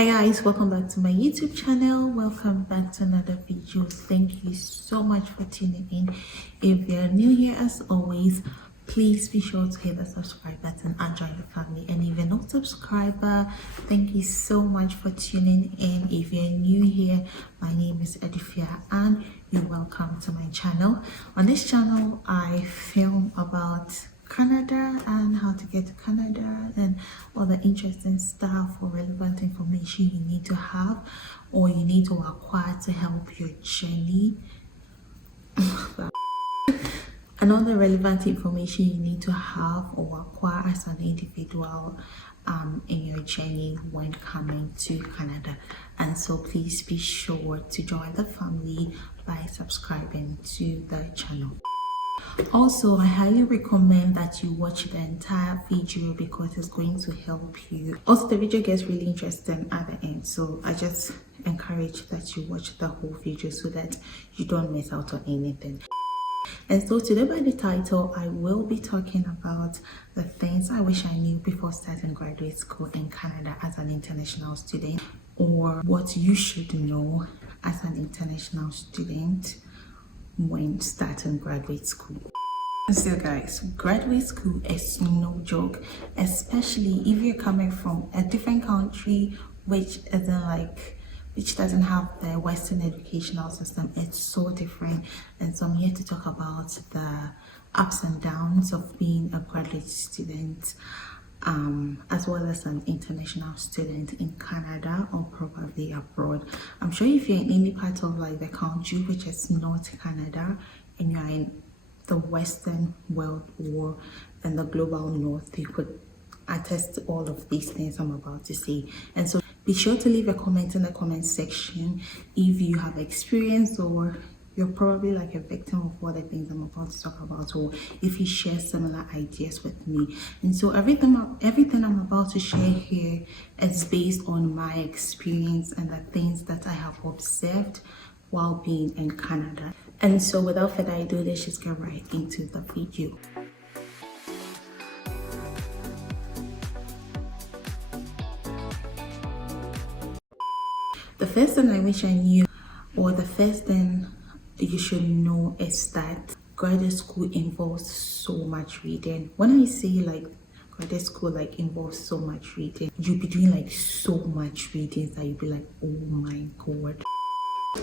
Hi guys, welcome back to my YouTube channel. Welcome back to another video. Thank you so much for tuning in. If you're new here, as always, please be sure to hit the subscribe button and join the family. And if you're not a subscriber, thank you so much for tuning in. If you're new here, my name is Edifia and you're welcome to my channel. On this channel, I film about Canada and how to get to Canada and all the interesting stuff or relevant information you need to have or you need to acquire to help your journey and all the relevant information you need to have or acquire as an individual in your journey when coming to Canada. And so please be sure to join the family by subscribing to the channel. Also, I highly recommend that you watch the entire video because it's going to help you. Also, the video gets really interesting at the end, so I just encourage that you watch the whole video so that you don't miss out on anything. And so today, by the title, I will be talking about the things I wish I knew before starting graduate school in Canada as an international student, or what you should know as an international student when starting graduate school. So guys, graduate school is no joke, especially if you're coming from a different country which doesn't have the Western educational system. It's so different. And so I'm here to talk about the ups and downs of being a graduate student as well as an international student in Canada or probably abroad. I'm sure if you're in any part of the country which is not Canada and you're in the Western world or in the global north, you could attest to all of these things I'm about to say. And so be sure to leave a comment in the comment section if you have experienced or you're probably like a victim of all the things I'm about to talk about, or if you share similar ideas with me. And so everything I'm about to share here is based on my experience and the things that I have observed while being in Canada. And so without further ado, let's just get right into the video. The first thing I wish I knew, or the first thing you should know, is that graduate school involves so much reading. When I say graduate school involves so much reading, you'll be doing so much reading that you'll be like, oh my god.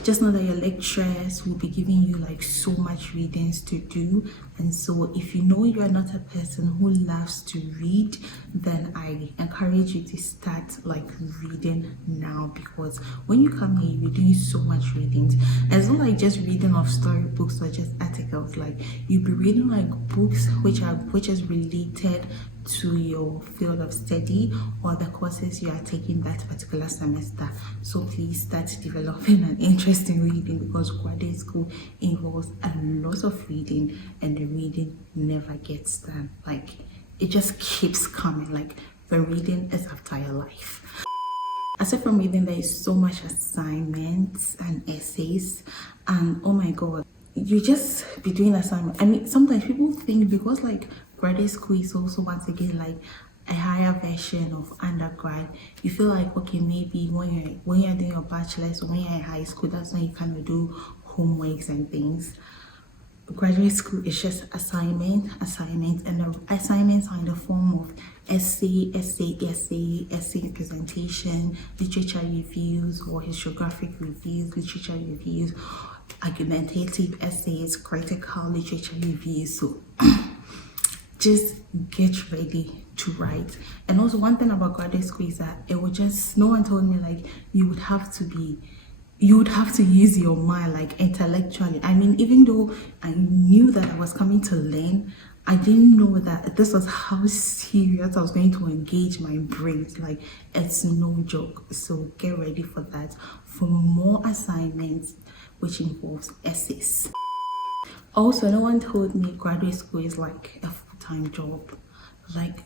Just know that your lecturers will be giving you so much readings to do. And so if you know you are not a person who loves to read, then I encourage you to start reading now, because when you come here you'll be doing so much readings. And it's not just reading of storybooks or just articles. You'll be reading books which is related to your field of study or the courses you are taking that particular semester. So please start developing an interest in reading, because graduate school involves a lot of reading and the reading never gets done. It just keeps coming. The reading is after your life. Aside from reading, there is so much assignments and essays, and oh my god, you just be doing assignments. I mean, sometimes people think because graduate school is also once again a higher version of undergrad, you feel okay, maybe when you're doing your bachelor's or when you're in high school, that's when you kind of do homeworks and things. Graduate school is just assignments, and the assignments are in the form of essay presentation, literature reviews or historiographic reviews, literature reviews, argumentative essays, critical literature reviews. So just get ready to write. And also one thing about graduate school is that no one told me you would have to use your mind intellectually. I mean, even though I knew that I was coming to learn, I didn't know that this was how serious I was going to engage my brain. It's no joke. So get ready for that, for more assignments which involves essays. Also, no one told me graduate school is a full-time job.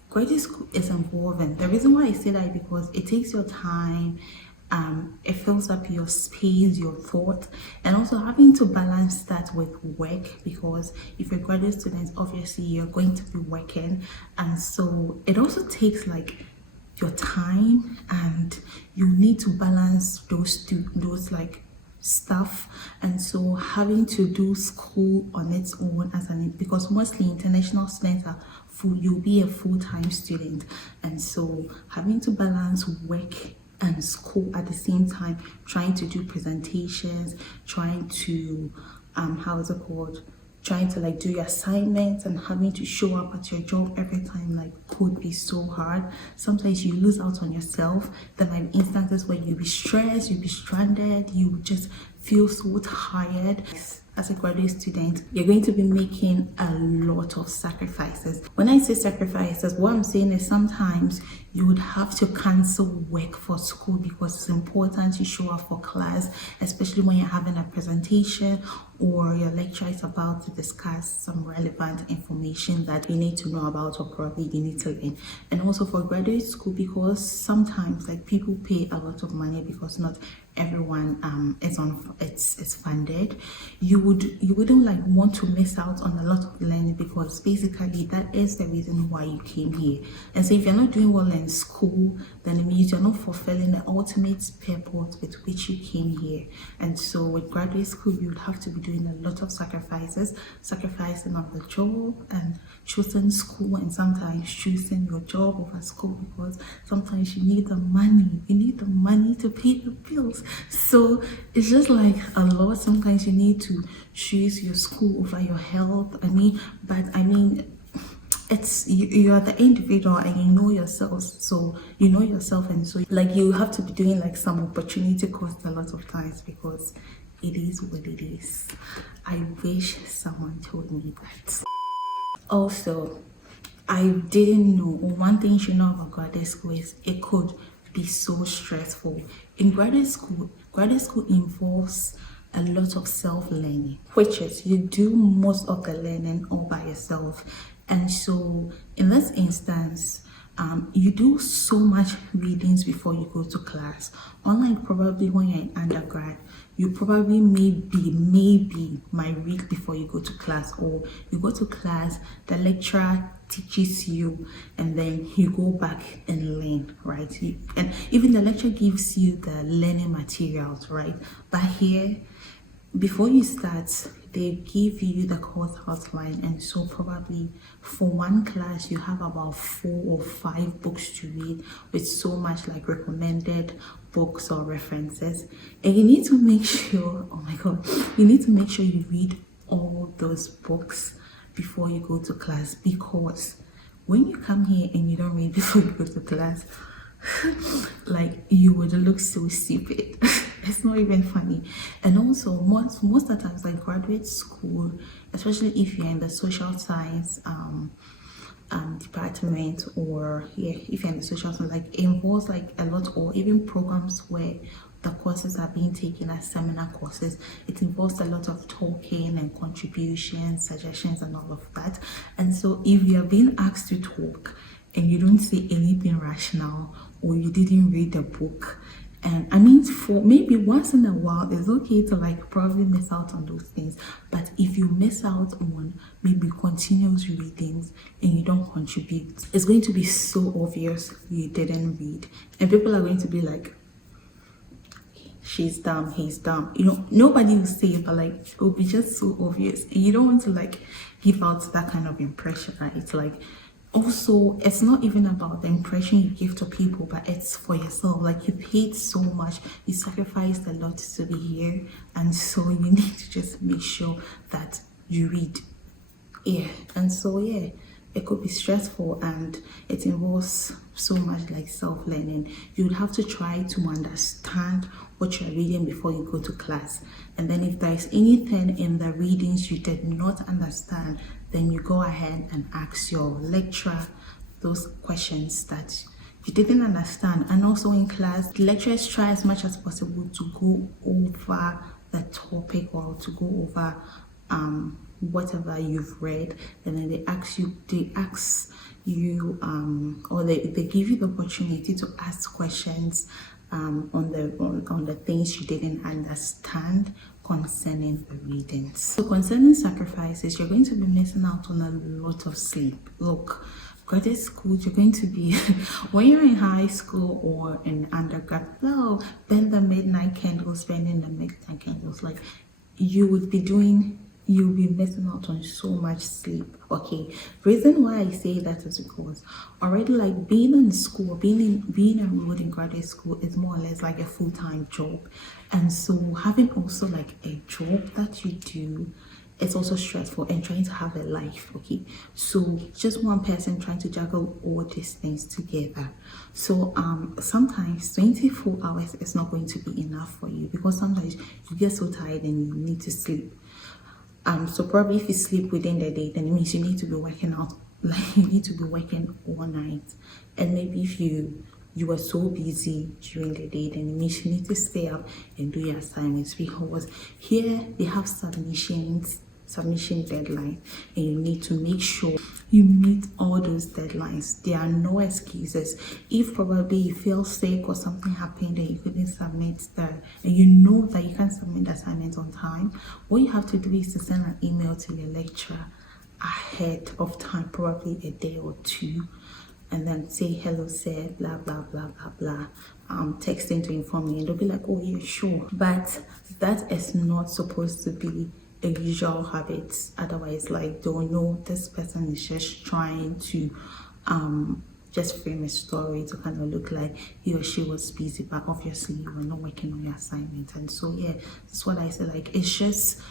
Graduate school is involving. The reason why I say that is because it takes your time, it fills up your space, your thought, and also having to balance that with work, because if you're a graduate student, obviously you're going to be working, and so it also takes your time, and you need to balance those like stuff. And so having to do school on its own because mostly international students are you'll be a full-time student, and so having to balance work and school at the same time, trying to do presentations, trying to how is it called, trying to like do your assignments and having to show up at your job every time like could be so hard. Sometimes you lose out on yourself. There might be instances where you'll be stressed, you'll be stranded, you just feel so tired. As a graduate student, you're going to be making a lot of sacrifices. When I say sacrifices, what I'm saying is sometimes you would have to cancel work for school because it's important to show up for class, especially when you're having a presentation or your lecturer is about to discuss some relevant information that you need to know about or probably you need to learn. And also for graduate school, because sometimes like people pay a lot of money because not everyone it's funded, you wouldn't like want to miss out on a lot of learning, because basically that is the reason why you came here. And so if you're not doing well in school, then it means you're not fulfilling the ultimate purpose with which you came here. And so with graduate school, you would have to be doing a lot of sacrificing on the job and choosing school, and sometimes choosing your job over school, because sometimes you need the money to pay the bills. So it's just like a lot. Sometimes you need to choose your school over your health. It's you are the individual and you know yourself, and so like you have to be doing like some opportunity cost a lot of times, because it is what it is. I wish someone told me that. Also, I didn't know, or one thing you should know about graduate school is it could be so stressful. In graduate school involves a lot of self-learning, which is you do most of the learning all by yourself. And so in this instance, you do so much readings before you go to class. Unlike probably when you're in undergrad, you probably maybe might read before you go to class, or you go to class, the lecturer teaches you, and then you go back and learn, right? And even the lecturer gives you the learning materials, right? But here, before you start, they give you the course outline, and so probably for one class you have about 4 or 5 books to read, with so much like recommended books or references. And you need to make sure, oh my god, you need to make sure you read all those books before you go to class, because when you come here and you don't read before you go to class, like you would look so stupid. It's not even funny. And also most of the times, like graduate school, especially if you're in the social science department, or if you're in the social science, like it involves like a lot, or even programs where the courses are being taken as seminar courses. It involves a lot of talking and contributions, suggestions, and all of that. And so if you're being asked to talk and you don't say anything rational, or you didn't read the book, and for maybe once in a while, it's okay to like probably miss out on those things. But if you miss out on maybe continuous readings and you don't contribute, it's going to be so obvious you didn't read. And people are going to be like, she's dumb, he's dumb. Nobody will say it, but like it will be just so obvious. And you don't want to like give out that kind of impression, right? It's like, also, it's not even about the impression you give to people, but it's for yourself. Like you paid so much, you sacrificed a lot to be here, and so you need to just make sure that you read. And so it could be stressful, and it involves so much like self-learning. You would have to try to understand what you're reading before you go to class, and then if there's anything in the readings you did not understand, then you go ahead and ask your lecturer those questions that you didn't understand. And also in class, the lecturers try as much as possible to go over the topic, or to go over whatever you've read, and then they ask you or they give you the opportunity to ask questions on the things you didn't understand concerning the readings. So concerning sacrifices, you're going to be missing out on a lot of sleep. Look, graduate school, you're going to be, when you're in high school or in undergrad, well, then the midnight candles, spending the midnight candles, like you'll be missing out on so much sleep. Okay, reason why I say that is because already, like, being in school, being enrolled in graduate school is more or less like a full-time job, and so having also like a job that you do, it's also stressful, and trying to have a life. Okay, so just one person trying to juggle all these things together. So sometimes 24 hours is not going to be enough for you, because sometimes you get so tired and you need to sleep. So probably if you sleep within the day, then it means you need to be working out, like you need to be working all night. And maybe if you were so busy during the day, then it means you need to stay up and do your assignments, because here they have submission deadline, and you need to make sure you meet all those deadlines. There are no excuses. If probably you feel sick or something happened and you couldn't submit that, and you know that you can't submit the assignment on time, what you have to do is to send an email to your lecturer ahead of time, probably a day or two, and then say, hello sir, blah blah blah blah blah, texting to inform me, and they'll be like, oh yeah, sure. But that is not supposed to be a usual habit. Otherwise, like, they'll know this person is just trying to just frame a story to kind of look like he or she was busy, but obviously you were not working on your assignment. And so yeah, that's what I say, like, it's just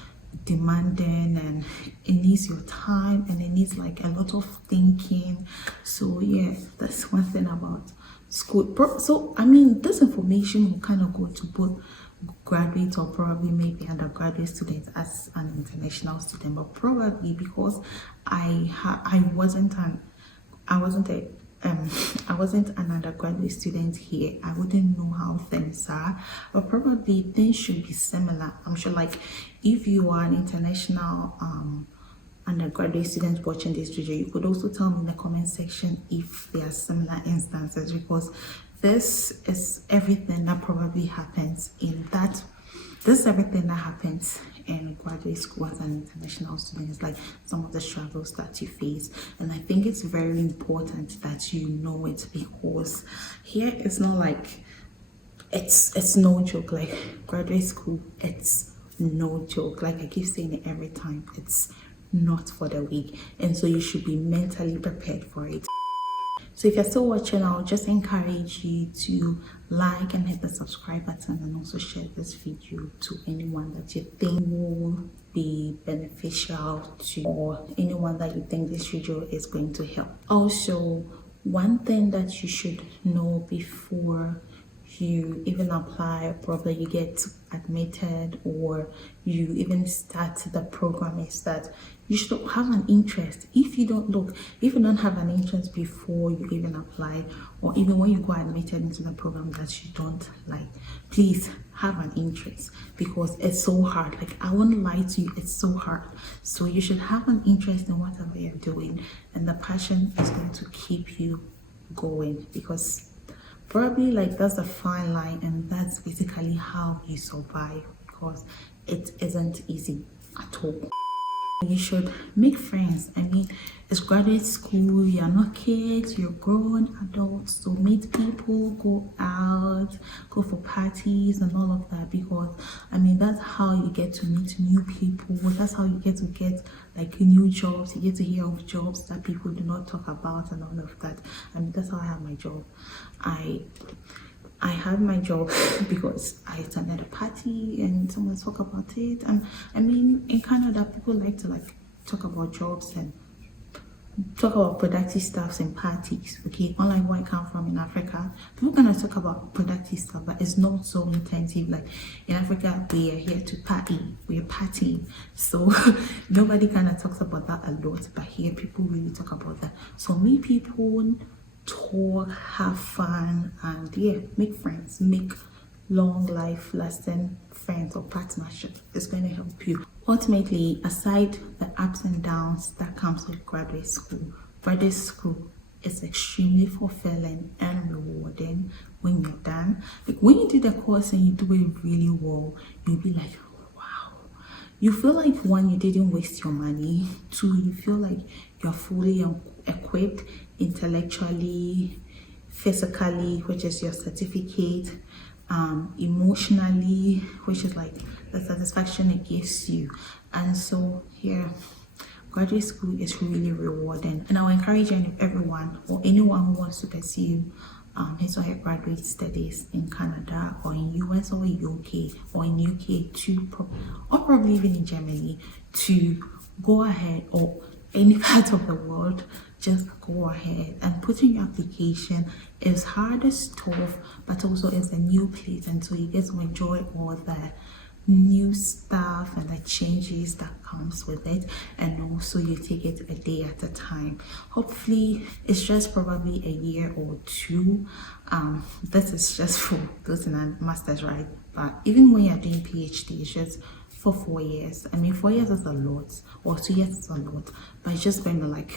demanding, and it needs your time, and it needs like a lot of thinking. So yeah, that's one thing about school. So I mean, this information will kind of go to both graduate or probably maybe undergraduate students as an international student, but probably because I wasn't an undergraduate student here, I wouldn't know how things are, but probably things should be similar. I'm sure, like, if you are an international undergraduate student watching this video, you could also tell me in the comment section if there are similar instances, because this is everything that probably happens this is everything that happens in graduate school as an international student. It's like some of the struggles that you face, and I think it's very important that you know it, because here it's not like it's no joke. Like, graduate school, it's no joke. Like I keep saying it every time, it's not for the weak, and so you should be mentally prepared for it. So if you're still watching, I'll just encourage you to like and hit the subscribe button, and also share this video to anyone that you think will be beneficial to, or anyone that you think this video is going to help. Also, one thing that you should know before you even apply, or probably you get admitted, or you even start the program, is that you should have an interest. If you don't have an interest before you even apply, or even when you go admitted into the program that you don't like, please have an interest, because it's so hard. Like, I won't lie to you, it's so hard. So you should have an interest in whatever you're doing, and the passion is going to keep you going, because probably, like, that's a fine line, and that's basically how you survive, because it isn't easy at all. You should make friends. I mean, it's graduate school, you're not kids, you're grown adults, so meet people, go out, go for parties and all of that, because I mean, that's how you get to meet new people. That's how you get like new jobs. You get to hear of jobs that people do not talk about and all of that. I mean, that's how I have my job. I had my job because I attended a party and someone spoke about it. And I mean, in Canada, people like to talk about jobs and talk about productive stuffs in parties. Okay, unlike where I come from in Africa, people gonna talk about productive stuff, but it's not so intensive. Like in Africa, we are here to party, we're partying, so nobody kind of talks about that a lot. But here, people really talk about that. So meet people, talk, have fun, and yeah, make friends, make long life lasting friends or partnership. It's going to help you. Ultimately, aside the ups and downs that comes with graduate school is extremely fulfilling and rewarding when you're done. Like when you do the course and you do it really well, you'll be like, wow. You feel like, one, you didn't waste your money. Two, you feel like you're fully equipped intellectually, physically, which is your certificate, emotionally, which is like the satisfaction it gives you. And so here, graduate school is really rewarding, and I'll encourage everyone or anyone who wants to pursue his or her graduate studies in Canada or in US or UK or in UK to or probably even in Germany to go ahead, or any part of the world, just go ahead and put in your application. It's hard, it's tough, but also it's a new place, and so you get to enjoy all the new stuff and the changes that comes with it, and also you take it a day at a time. Hopefully it's just probably a year or two. This is just for those in a master's, right? But even when you're doing PhD, it's just for 4 years. I mean, 4 years is a lot, or 2 years is a lot, but it's just going to like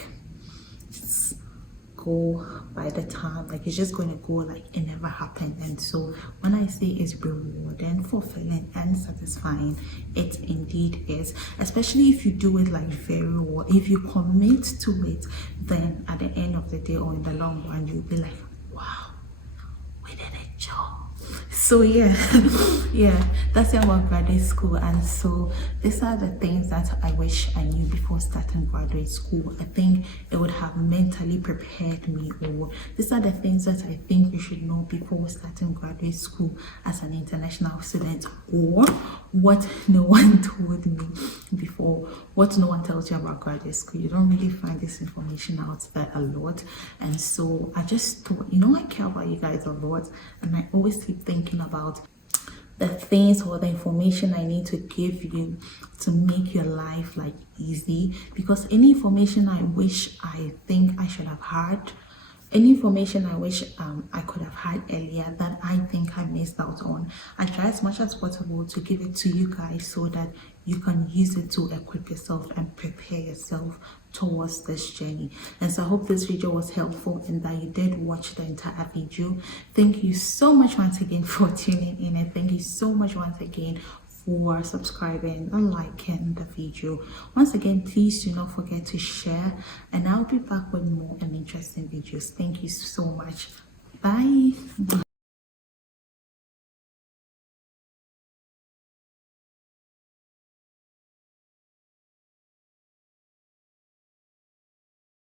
go by the time, like it's just going to go like it never happened. And so when I say it's rewarding, fulfilling and satisfying, it indeed is, especially if you do it like very well. If you commit to it, then at the end of the day or in the long run, you'll be like, wow, we did a job. So yeah, yeah, that's it about graduate school. And so these are the things that I wish I knew before starting graduate school. I think it would have mentally prepared me, or these are the things that I think you should know before starting graduate school as an international student, or what no one told me before, what no one tells you about graduate school. You don't really find this information out there a lot. And so I just thought, I care about you guys a lot, and I always keep thinking about the things or the information I need to give you to make your life like easy, because any information I think I should have had, any information I wish I could have had earlier that I think I missed out on, I try as much as possible to give it to you guys so that you can use it to equip yourself and prepare yourself towards this journey. And so I hope this video was helpful and that you did watch the entire video. Thank you so much once again for tuning in, and thank you so much once again for subscribing and liking the video. Once again, please do not forget to share, and I'll be back with more and interesting videos. Thank you so much. Bye.